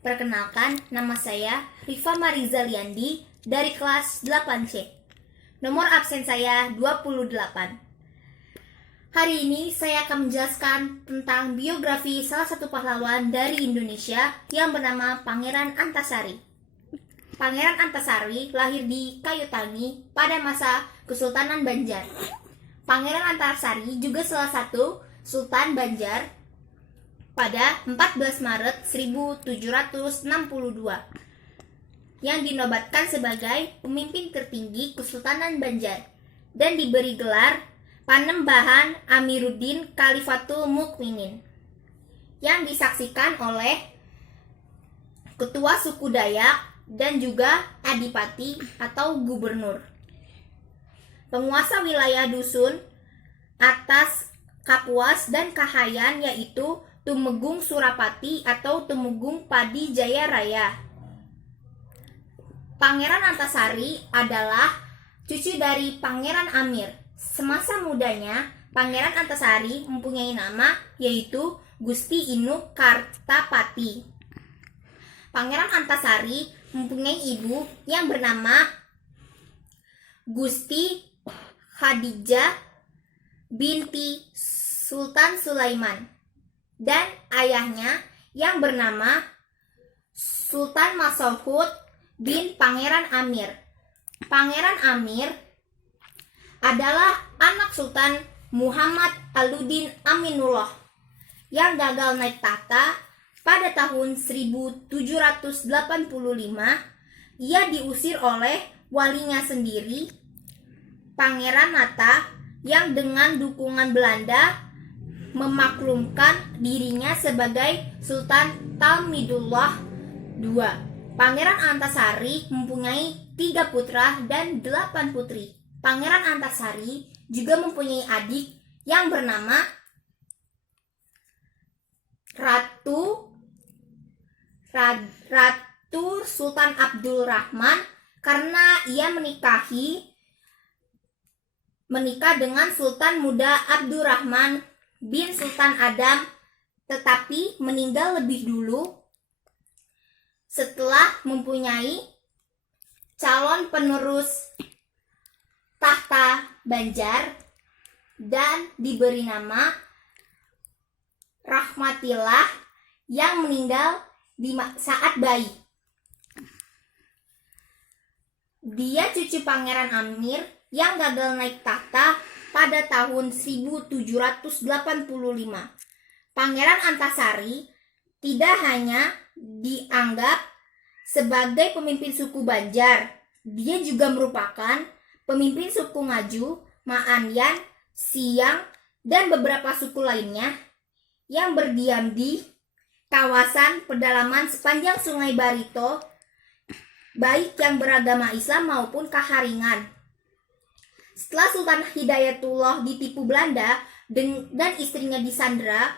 Perkenalkan, nama saya Rifa Mariza Liandi dari kelas 8C. Nomor absen saya 28. Hari ini saya akan menjelaskan tentang biografi salah satu pahlawan dari Indonesia yang bernama Pangeran Antasari. Pangeran Antasari lahir di Kayutangi pada masa Kesultanan Banjar. Pangeran Antasari juga salah satu Sultan Banjar pada 14 Maret 1762 yang dinobatkan sebagai pemimpin tertinggi Kesultanan Banjar dan diberi gelar Panembahan Amiruddin Khalifatul Mukminin yang disaksikan oleh ketua suku Dayak dan juga adipati atau gubernur. Penguasa wilayah dusun atas Kapuas dan Kahayan yaitu Tumenggung Surapati atau Tumenggung Padi Jaya Raya. Pangeran Antasari adalah cucu dari Pangeran Amir. Semasa mudanya, Pangeran Antasari mempunyai nama yaitu Gusti Inu Kartapati. Pangeran Antasari mempunyai ibu yang bernama Gusti Khadijah binti Sultan Sulaiman dan ayahnya yang bernama Sultan Mas'ud bin Pangeran Amir. Pangeran Amir adalah anak Sultan Muhammad Alauddin Aminullah yang gagal naik tahta pada tahun 1785. Ia diusir oleh walinya sendiri, Pangeran Nata, yang dengan dukungan Belanda memaklumkan dirinya sebagai Sultan Talmidullah II. Pangeran Antasari mempunyai 3 putra dan 8 putri. Pangeran Antasari juga mempunyai adik yang bernama Ratu Sultan Abdul Rahman karena ia menikah dengan Sultan Muda Abdurrahman bin Sultan Adam, tetapi meninggal lebih dulu setelah mempunyai calon penerus tahta Banjar dan diberi nama Rahmatillah yang meninggal saat bayi. Dia cucu Pangeran Amir yang gagal naik tahta pada tahun 1785. Pangeran Antasari tidak hanya dianggap sebagai pemimpin suku Banjar, dia juga merupakan pemimpin suku Ngaju, Maanyan, Siang, dan beberapa suku lainnya yang berdiam di kawasan pedalaman sepanjang Sungai Barito, baik yang beragama Islam maupun Kaharingan. Setelah Sultan Hidayatullah ditipu Belanda dan istrinya disandra,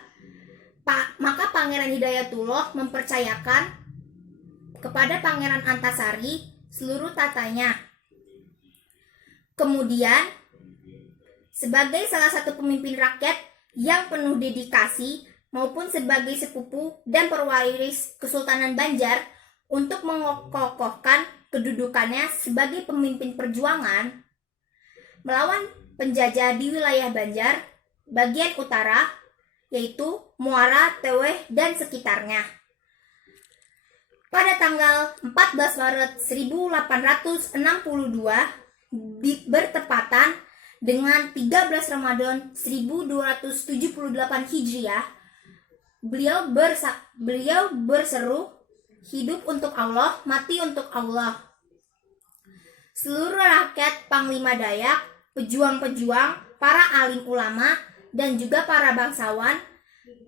maka Pangeran Hidayatullah mempercayakan kepada Pangeran Antasari seluruh tatanya. Kemudian, sebagai salah satu pemimpin rakyat yang penuh dedikasi maupun sebagai sepupu dan perwaris Kesultanan Banjar untuk mengokohkan kedudukannya sebagai pemimpin perjuangan melawan penjajah di wilayah Banjar bagian utara, yaitu Muara, Teweh, dan sekitarnya. Pada tanggal 14 Maret 1862 bertepatan dengan 13 Ramadan 1278 Hijriah, beliau berseru, "Hidup untuk Allah, mati untuk Allah." Seluruh rakyat Panglima Dayak, pejuang-pejuang, para alim ulama, dan juga para bangsawan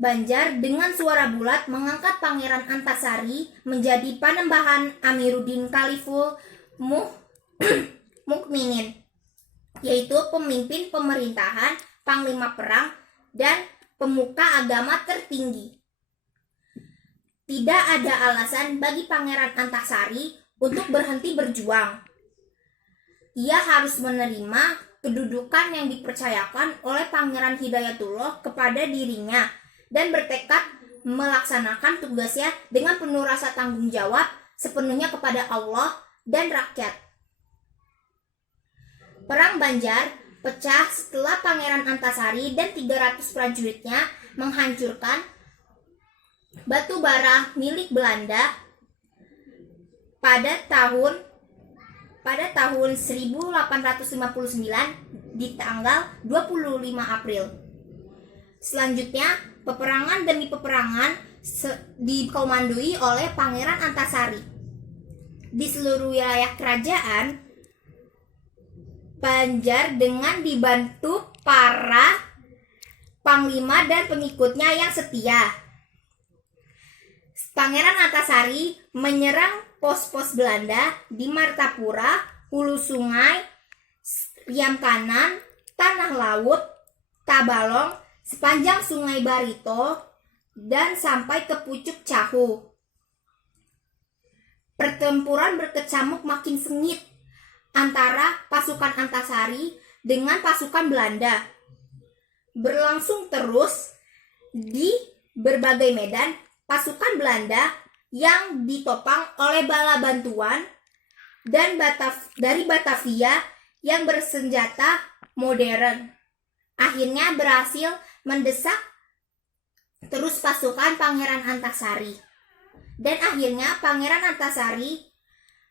Banjar dengan suara bulat mengangkat Pangeran Antasari menjadi Panembahan Amiruddin Khaliful Mukminin, yaitu pemimpin pemerintahan, panglima perang, dan pemuka agama tertinggi. Tidak ada alasan bagi Pangeran Antasari untuk berhenti berjuang. Ia harus menerima kedudukan yang dipercayakan oleh Pangeran Hidayatullah kepada dirinya dan bertekad melaksanakan tugasnya dengan penuh rasa tanggung jawab sepenuhnya kepada Allah dan rakyat. Perang Banjar pecah setelah Pangeran Antasari dan 300 prajuritnya menghancurkan batu bara milik Belanda pada tahun 1859 di tanggal 25 April. Selanjutnya, peperangan demi peperangan dikomandoi oleh Pangeran Antasari. Di seluruh wilayah kerajaan Banjar dengan dibantu para panglima dan pengikutnya yang setia. Pangeran Antasari menyerang pos-pos Belanda di Martapura, Hulu Sungai, Riam Kanan, Tanah Laut, Tabalong, sepanjang Sungai Barito, dan sampai ke Pucuk Cahu. Pertempuran berkecamuk makin sengit antara pasukan Antasari dengan pasukan Belanda. Berlangsung terus di berbagai medan. Pasukan Belanda yang ditopang oleh bala bantuan dan dari Batavia yang bersenjata modern akhirnya berhasil mendesak terus pasukan Pangeran Antasari. Dan akhirnya Pangeran Antasari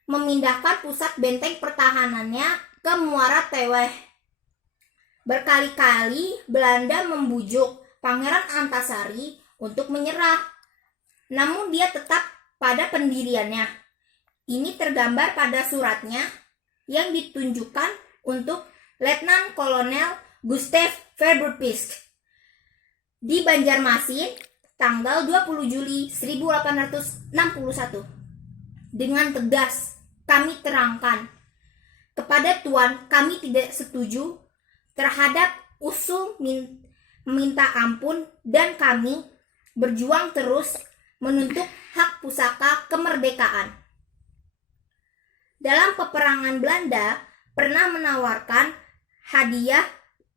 memindahkan pusat benteng pertahanannya ke Muara Teweh. Berkali-kali Belanda membujuk Pangeran Antasari untuk menyerah, namun dia tetap pada pendiriannya. Ini tergambar pada suratnya yang ditunjukkan untuk Letnan Kolonel Gustave Verbeerpist di Banjarmasin tanggal 20 Juli 1861. Dengan tegas kami terangkan kepada Tuan kami tidak setuju terhadap usul minta ampun dan kami berjuang terus menuntut hak pusaka kemerdekaan. Dalam peperangan Belanda pernah menawarkan hadiah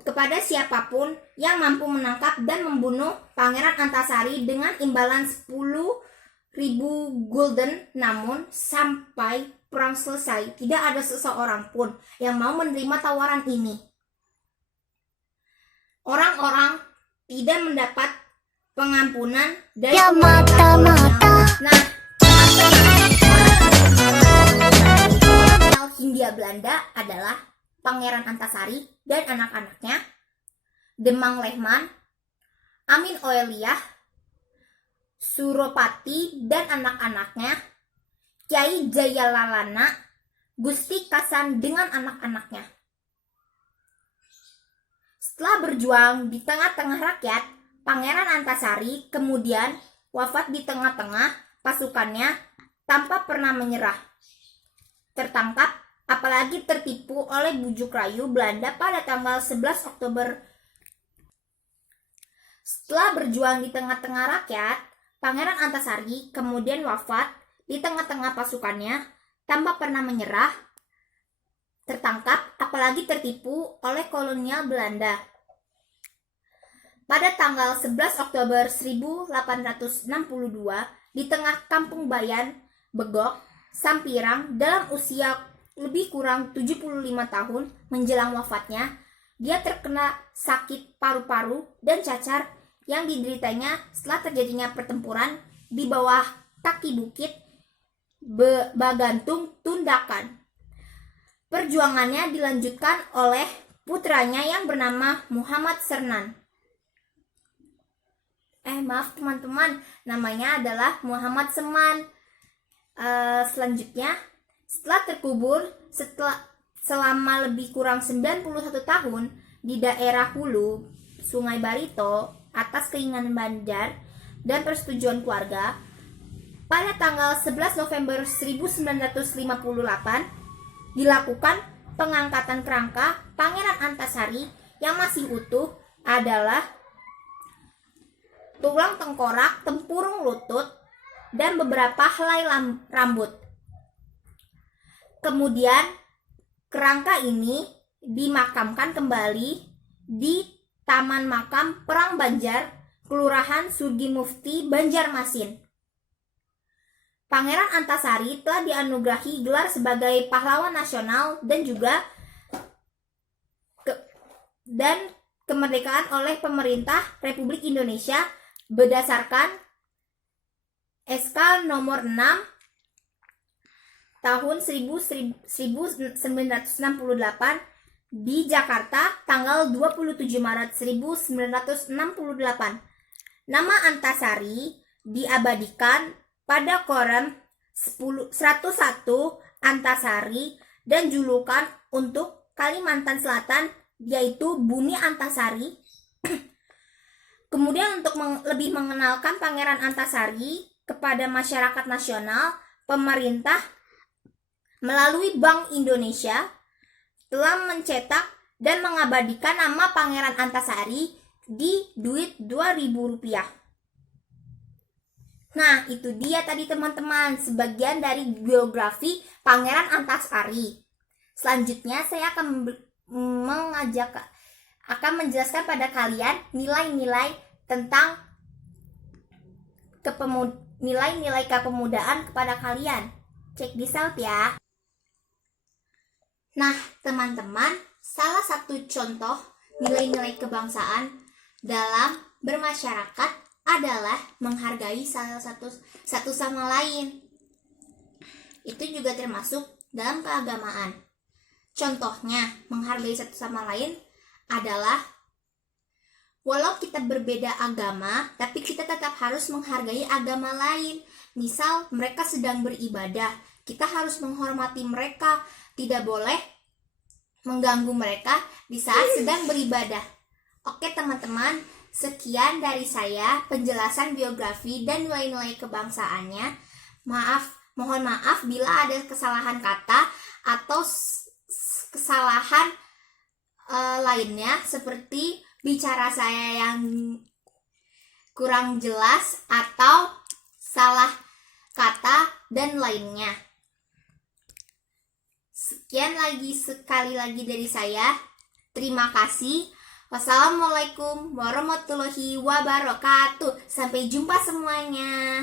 kepada siapapun yang mampu menangkap dan membunuh Pangeran Antasari dengan imbalan 10.000 gulden. Namun sampai perang selesai tidak ada seseorang pun yang mau menerima tawaran ini. Orang-orang tidak mendapat pengampunan dari mata-mata. Nah, Hindia Belanda adalah Pangeran Antasari dan anak-anaknya, Demang Lehman, Amin Oeliah, Suropati dan anak-anaknya, Kyai Jayalalana, Gusti Kasan dengan anak-anaknya. Setelah berjuang di tengah-tengah rakyat, Pangeran Antasari kemudian wafat di tengah-tengah pasukannya tanpa pernah menyerah. Tertangkap, apalagi tertipu oleh bujuk rayu Belanda pada tanggal 11 Oktober. Setelah berjuang di tengah-tengah rakyat, Pangeran Antasari kemudian wafat di tengah-tengah pasukannya tanpa pernah menyerah. Tertangkap, apalagi tertipu oleh kolonial Belanda. Pada tanggal 11 Oktober 1862, di tengah kampung Bayan, Begok, Sampirang, dalam usia lebih kurang 75 tahun menjelang wafatnya, dia terkena sakit paru-paru dan cacar yang dideritanya setelah terjadinya pertempuran di bawah kaki bukit Bagantung Tundakan. Perjuangannya dilanjutkan oleh putranya yang bernama Muhammad Sernan. Maaf teman-teman, namanya adalah Muhammad Seman. Selanjutnya, setelah terkubur selama lebih kurang 91 tahun di daerah Hulu, Sungai Barito, atas keinginan Banjar dan persetujuan keluarga, pada tanggal 11 November 1958 dilakukan pengangkatan kerangka Pangeran Antasari yang masih utuh adalah tulang tengkorak, tempurung lutut, dan beberapa helai rambut. Kemudian kerangka ini dimakamkan kembali di Taman Makam Perang Banjar Kelurahan Surgi Mufti, Banjarmasin. Pangeran Antasari telah dianugerahi gelar sebagai pahlawan nasional dan kemerdekaan oleh pemerintah Republik Indonesia berdasarkan SK nomor 6 tahun 1968 di Jakarta tanggal 27 Maret 1968. Nama Antasari diabadikan pada Koram 101 Antasari dan julukan untuk Kalimantan Selatan yaitu Bumi Antasari. Kemudian untuk lebih mengenalkan Pangeran Antasari kepada masyarakat nasional, pemerintah melalui Bank Indonesia telah mencetak dan mengabadikan nama Pangeran Antasari di duit Rp2.000. Nah, itu dia tadi teman-teman sebagian dari biografi Pangeran Antasari. Selanjutnya saya akan menjelaskan pada kalian nilai-nilai tentang nilai-nilai kepemudaan kepada kalian. Check this out ya. Nah, teman-teman, salah satu contoh nilai-nilai kebangsaan dalam bermasyarakat adalah menghargai satu sama lain. Itu juga termasuk dalam keagamaan. Contohnya, menghargai satu sama lain adalah walau kita berbeda agama, tapi kita tetap harus menghargai agama lain. Misal, mereka sedang beribadah, kita harus menghormati mereka, tidak boleh mengganggu mereka di saat sedang beribadah. Oke teman-teman, sekian dari saya penjelasan biografi dan nilai-nilai kebangsaannya. Mohon maaf bila ada kesalahan kata atau kesalahan lainnya seperti bicara saya yang kurang jelas atau salah kata dan lainnya. Sekian sekali lagi dari saya. Terima kasih. Wassalamualaikum warahmatullahi wabarakatuh. Sampai jumpa semuanya.